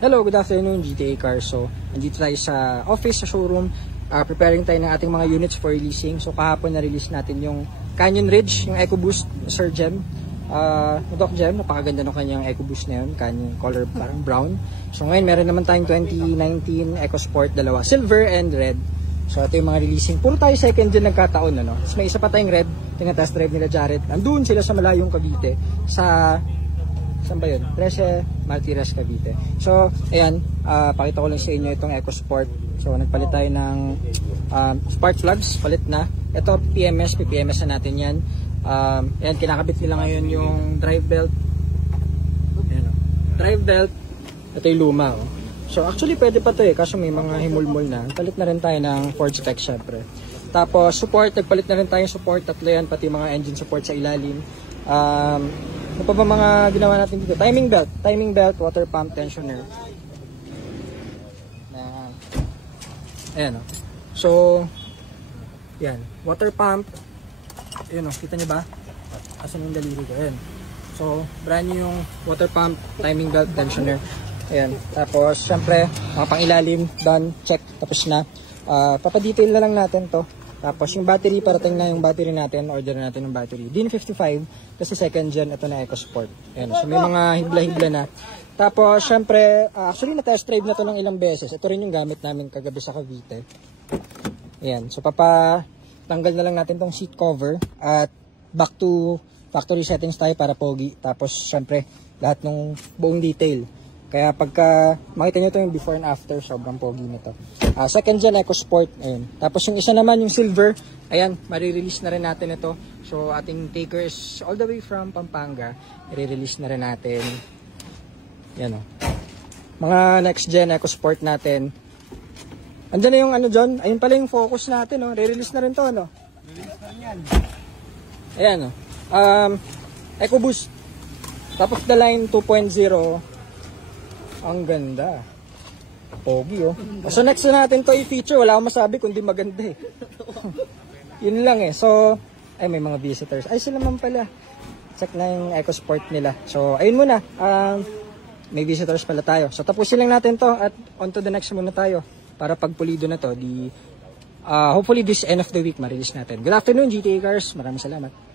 Hello, good afternoon GTA Cars. So, nandito tayo sa office, sa showroom. Preparing tayo ng ating mga units for releasing. So, kahapon na-release natin yung Canyon Ridge, yung EcoBoost Sir Jem. Doc Jem, napakaganda ng kanyang EcoBoost na yun. Canyon color parang brown. So, ngayon meron naman tayong 2019 EcoSport, dalawa. Silver and red. So, ito yung mga releasing. Puro tayo second gen nagkataon, ano? Tapos may isa pa tayong red. Tinatest drive nila Jared. Nandun sila sa malayong Cavite. Saan ba yun? 13 Martires, Cavite. So, ayan, pakita ko lang sa inyo itong EcoSport. So, nagpalit tayo ng spark plugs, palit na. Ito, PPMS na natin yan. Ayan, kinakabit nila ngayon yung drive belt. Ayan, drive belt. Ito yung luma. Oh. So, actually, pwede pa to kaso may mga himulmul na. Palit na rin tayo ng Ford Spec, syempre. Tapos, support, nagpalit na rin tayo ng support. Tatlo yan, pati mga engine support sa ilalim. Ano pa ba mga ginawa natin dito? Timing belt, water pump tensioner. Ayan o. So, yan. Water pump. Ayan o, kita nyo ba? Asan yung daliri ko? Ayan. So, brand new yung water pump, timing belt, tensioner. Ayan. Tapos, syempre, mga pangilalim, done, check, tapos na. Papadetail na lang natin to. Tapos yung battery, parating na yung battery natin, order natin ng battery. DIN55, kasi second gen, ito na EcoSport. Ayan, so may mga hibla-hibla na. Tapos, syempre, actually na-test drive na to ng ilang beses. Ito rin yung gamit namin kagabi sa Cavite. Ayan, so papatanggal na lang natin tong seat cover at back to factory settings tayo para pogi. Tapos, syempre, lahat ng buong detail. Kaya pagka makita nyo ito yung before and after, sobrang pogi nito. Second gen EcoSport, ayun. Tapos yung isa naman, yung silver, ayan, marirelease na rin natin ito. So ating takers all the way from Pampanga, i-release na rin natin. Yan o. Mga next gen EcoSport natin. Andyan na yung ano dyan, ayun pala yung focus natin, o. Re-release na rin to, ano? Release na yan. Ayan o. EcoBoost. Top of the line 2.0. Ang ganda. Pogi oh. So next na natin to i-feature. Wala akong masabi kundi maganda eh. Yun lang eh. So, ay may mga visitors. Ay sila man pala. Check na yung EcoSport nila. So, ayun muna. May visitors pala tayo. So, tapusin lang natin to at on to the next muna tayo. Para pag pulido na to, hopefully this end of the week ma-release natin. Good afternoon GTA Cars. Maraming salamat.